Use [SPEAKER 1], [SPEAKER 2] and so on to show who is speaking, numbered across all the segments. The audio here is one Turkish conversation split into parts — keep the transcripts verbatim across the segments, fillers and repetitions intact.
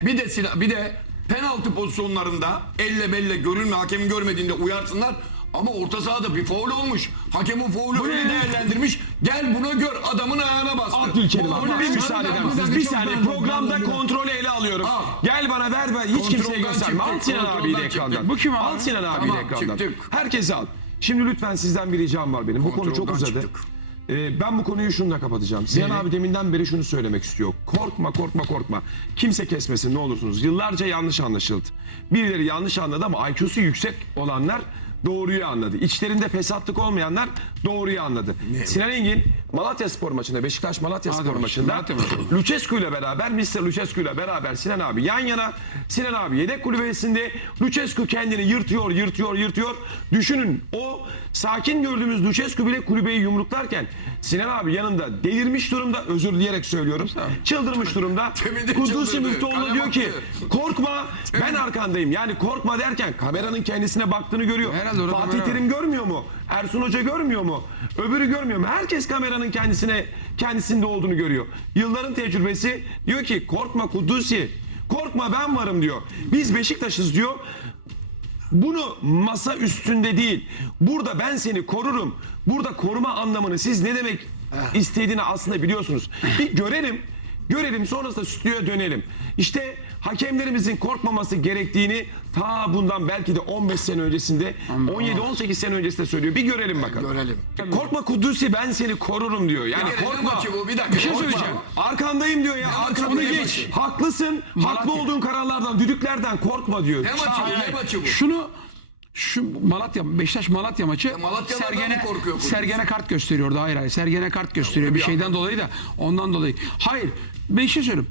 [SPEAKER 1] Bir de Sinan, bir de penaltı pozisyonlarında elle belle görülme, hakemin görmediğinde uyarsınlar. Ama orta sahada bir faul olmuş. Hakemin faulü öyle değerlendirmiş. Gel buna gör, adamın ayağına bastı.
[SPEAKER 2] Abdülkerim abi.
[SPEAKER 1] Faul
[SPEAKER 2] Bir
[SPEAKER 1] değil.
[SPEAKER 2] müsaade eder misiniz? Bir saniye, programda kontrolü ele alıyorum.
[SPEAKER 1] Al.
[SPEAKER 2] Gel bana ver, ben hiç kimseye
[SPEAKER 1] Kontrolden
[SPEAKER 2] gösterme. Al
[SPEAKER 1] çıktık,
[SPEAKER 2] Sinan abiyi de
[SPEAKER 1] kontrolden
[SPEAKER 2] ekrandan.
[SPEAKER 1] çıktık.
[SPEAKER 3] Bu kim abi?
[SPEAKER 2] Al Sinan abiyi
[SPEAKER 1] Tamam,
[SPEAKER 2] de ekrandan.
[SPEAKER 1] çıktık.
[SPEAKER 2] Herkesi al. Şimdi lütfen sizden bir ricam var benim. Bu konu çok
[SPEAKER 1] Kontrolden
[SPEAKER 2] uzadı.
[SPEAKER 1] çıktık.
[SPEAKER 2] Ee, ben bu konuyu şununla kapatacağım. Sinan
[SPEAKER 3] Neyle?
[SPEAKER 2] abi deminden beri şunu söylemek istiyor. Korkma, korkma, korkma. Kimse kesmesin ne olursunuz. Yıllarca yanlış anlaşıldı. Birileri yanlış anladı ama I Q'su yüksek olanlar doğruyu anladı. İçlerinde fesatlık olmayanlar doğruyu anladı. Sinan Engin Malatyaspor maçında, Beşiktaş Malatyaspor
[SPEAKER 3] Hadi
[SPEAKER 2] maçında
[SPEAKER 3] Malatya maçı.
[SPEAKER 2] Lucescu ile beraber, mister Lucescu ile beraber Sinan abi yan yana. Sinan abi yedek kulübesinde, Lucescu kendini yırtıyor, yırtıyor, yırtıyor. Düşünün, o sakin gördüğümüz Lucescu bile kulübeyi yumruklarken Sinan abi yanında delirmiş durumda, özür dileyerek söylüyorum. Çıldırmış durumda.
[SPEAKER 1] Temin de
[SPEAKER 2] Kudusi
[SPEAKER 1] çıldırdı.
[SPEAKER 2] Müftüoğlu
[SPEAKER 1] Kalem
[SPEAKER 2] diyor ki
[SPEAKER 1] attı.
[SPEAKER 2] korkma, ben arkandayım. Yani korkma derken kameranın kendisine baktığını görüyor.
[SPEAKER 3] Herhalde orada
[SPEAKER 2] Fatih
[SPEAKER 3] kamera var.
[SPEAKER 2] Terim görmüyor mu? Ersun Hoca görmüyor mu? Öbürü görmüyor mu? Herkes kameranın kendisine kendisinde olduğunu görüyor. Yılların tecrübesi diyor ki korkma Kudusi. Korkma, ben varım diyor. Biz Beşiktaş'ız diyor. Bunu masa üstünde değil. Burada ben seni korurum. Burada koruma anlamını siz ne demek istediğini aslında biliyorsunuz. Bir görelim. Görelim, sonrasında stüdyoya dönelim. İşte hakemlerimizin korkmaması gerektiğini ta bundan belki de on beş sene öncesinde, on yedi on sekiz sene öncesinde söylüyor. Bir görelim bakalım.
[SPEAKER 1] Görelim.
[SPEAKER 2] Korkma Kudusi, ben seni korurum diyor. Yani
[SPEAKER 1] Bir kere ne
[SPEAKER 2] korkma.
[SPEAKER 1] maçı bu? Bir dakika.
[SPEAKER 2] Bir şey
[SPEAKER 1] Korkma.
[SPEAKER 2] söyleyeceğim. Arkandayım diyor ya.
[SPEAKER 1] Ne maçı
[SPEAKER 2] Arkanda
[SPEAKER 1] bu? Ne
[SPEAKER 2] geç.
[SPEAKER 1] maçı?
[SPEAKER 2] Haklısın. Haklı
[SPEAKER 3] Malatya.
[SPEAKER 2] olduğun kararlardan, düdüklerden korkma diyor.
[SPEAKER 1] Ne maçı bu? Ne maçı bu?
[SPEAKER 3] Şunu şu Malatya Beşiktaş Malatya maçı
[SPEAKER 1] Malatya'dan
[SPEAKER 3] Sergen'e
[SPEAKER 1] mı korkuyor bu?
[SPEAKER 3] Sergen'e kart gösteriyordu. Hayır hayır. Sergen'e kart gösteriyor.
[SPEAKER 1] bir
[SPEAKER 3] Bir şeyden
[SPEAKER 1] anlam-
[SPEAKER 3] dolayı da ondan dolayı. Hayır. Ben şey söyleyeyim.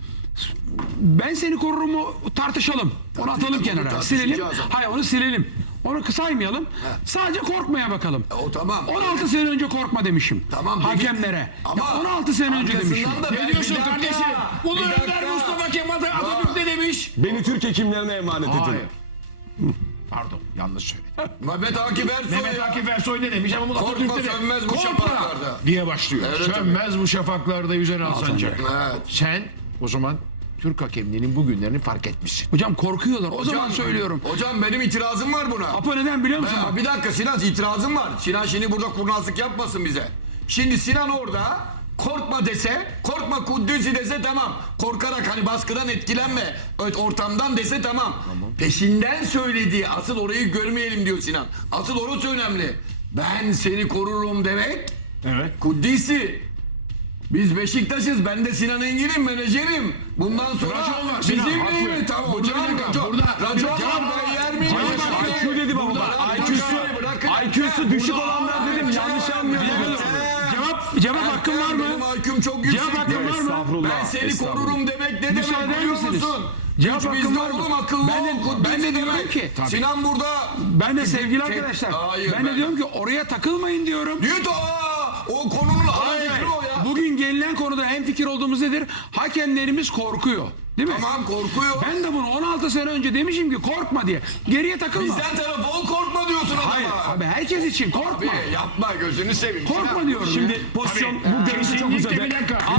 [SPEAKER 3] Ben seni korurum mu tartışalım. Onu atalım
[SPEAKER 1] Tartışalım,
[SPEAKER 3] kenara.
[SPEAKER 1] tartışacağız
[SPEAKER 3] Silelim.
[SPEAKER 1] ama.
[SPEAKER 3] Hayır onu silelim. Onu saymayalım. Sadece korkmaya bakalım.
[SPEAKER 1] E, o tamam.
[SPEAKER 3] on altı sene önce korkma demişim.
[SPEAKER 1] Tamam, dedik.
[SPEAKER 3] Hakemlere.
[SPEAKER 1] Ama
[SPEAKER 3] Ya on altı sene önce
[SPEAKER 1] arkasından
[SPEAKER 3] demişim.
[SPEAKER 1] da ben-
[SPEAKER 4] Ne diyorsun
[SPEAKER 1] Bir dakika,
[SPEAKER 4] kardeşim? Ulu
[SPEAKER 1] bir
[SPEAKER 4] Önder
[SPEAKER 1] dakika.
[SPEAKER 4] Mustafa Kemal Atatürk ne demiş?
[SPEAKER 2] Beni Türk hekimlerine emanet edin.
[SPEAKER 4] Hayır. Pardon, yanlış söyledim.
[SPEAKER 1] Mehmet Akif Ersoy
[SPEAKER 4] Mehmet
[SPEAKER 1] ya.
[SPEAKER 4] Akif Ersoy ne demiş ama bu Atatürk
[SPEAKER 1] Korkma
[SPEAKER 4] de
[SPEAKER 1] sönmez bu
[SPEAKER 4] Korkma
[SPEAKER 1] şafaklarda.
[SPEAKER 4] diye başlıyor.
[SPEAKER 1] Evet,
[SPEAKER 4] Sönmez bu şafaklarda yüzen Alsancak.
[SPEAKER 1] Evet.
[SPEAKER 4] Sen o zaman Türk hakemliğinin bugünlerini fark etmişsin.
[SPEAKER 3] Hocam korkuyorlar. O zaman
[SPEAKER 1] Hocam,
[SPEAKER 3] söylüyorum.
[SPEAKER 1] Hocam benim itirazım var buna.
[SPEAKER 3] Apo neden biliyor musun?
[SPEAKER 1] Ha, bir dakika Sinan, itirazım var. Sinan şimdi burada kurnazlık yapmasın bize. Şimdi Sinan orada korkma dese, korkma Kudüs'ü dese tamam. Korkarak hani baskıdan etkilenme, evet, ortamdan dese tamam. Peşinden söylediği, asıl orayı görmeyelim diyor Sinan. Asıl orası önemli. Ben seni korurum demek.
[SPEAKER 4] Evet.
[SPEAKER 1] Kudüs'ü. Biz Beşiktaş'ız. Ben de Sinan Engin'im, menajerim. Bundan sonra
[SPEAKER 4] Racon var Sinan,
[SPEAKER 1] bizim
[SPEAKER 4] haklı.
[SPEAKER 1] değil mi? Tamam
[SPEAKER 4] Burada
[SPEAKER 1] hocam.
[SPEAKER 4] bir dakika,
[SPEAKER 1] Racon.
[SPEAKER 4] burada-
[SPEAKER 1] Racon
[SPEAKER 4] Cevap
[SPEAKER 1] var.
[SPEAKER 4] ver.
[SPEAKER 1] Yer miyim?
[SPEAKER 4] Cevap
[SPEAKER 1] Hocam,
[SPEAKER 4] ver.
[SPEAKER 2] I Q dedi baba.
[SPEAKER 1] Burada-
[SPEAKER 2] I Q'su
[SPEAKER 1] Bırakın.
[SPEAKER 2] I Q'su düşük
[SPEAKER 1] Burada-
[SPEAKER 2] olanlar dedim. Yanlış anlıyordum.
[SPEAKER 3] Cevap cevap hakkın var mı?
[SPEAKER 1] Benim I Q'm çok yüksek.
[SPEAKER 3] Cevap hakkın var mı?
[SPEAKER 2] Estağfurullah.
[SPEAKER 1] Ben seni
[SPEAKER 2] estağfurullah.
[SPEAKER 1] korurum demek ne
[SPEAKER 3] Müsaade
[SPEAKER 1] demek
[SPEAKER 3] eder
[SPEAKER 1] biliyor
[SPEAKER 3] misiniz?
[SPEAKER 1] musun?
[SPEAKER 3] Cevap
[SPEAKER 1] Güç
[SPEAKER 3] hakkın
[SPEAKER 1] bizde
[SPEAKER 3] var mı?
[SPEAKER 1] oğlum, akıllı
[SPEAKER 3] Ben de-
[SPEAKER 1] ol. Kudüs
[SPEAKER 3] ben de diyorum
[SPEAKER 1] demek.
[SPEAKER 3] ki-
[SPEAKER 1] Sinan burada.
[SPEAKER 3] Ben de sevgili
[SPEAKER 1] Tek-
[SPEAKER 3] arkadaşlar.
[SPEAKER 1] Hayır,
[SPEAKER 3] ben de
[SPEAKER 1] ben-
[SPEAKER 3] diyorum ki oraya takılmayın diyorum.
[SPEAKER 1] Diyor da aa, o konunun
[SPEAKER 3] Hayır,
[SPEAKER 1] ana o ya.
[SPEAKER 3] bugün gelinen konuda hemfikir olduğumuz nedir? Hakemlerimiz korkuyor. Değil mi?
[SPEAKER 1] Tamam, korkuyor.
[SPEAKER 3] Ben de bunu on altı sene önce demişim ki korkma diye. Geriye takılma.
[SPEAKER 1] Bizden tarafı ol, korkma diyorsun adama.
[SPEAKER 3] Hayır abi herkes için
[SPEAKER 1] Abi
[SPEAKER 3] korkma.
[SPEAKER 1] yapma, gözünü seveyim.
[SPEAKER 3] Korkma
[SPEAKER 1] Sinan.
[SPEAKER 3] diyorum ya.
[SPEAKER 2] Şimdi pozisyon bu görüntü çok
[SPEAKER 4] Kesinlikle
[SPEAKER 2] uzadı.
[SPEAKER 4] bir dakika.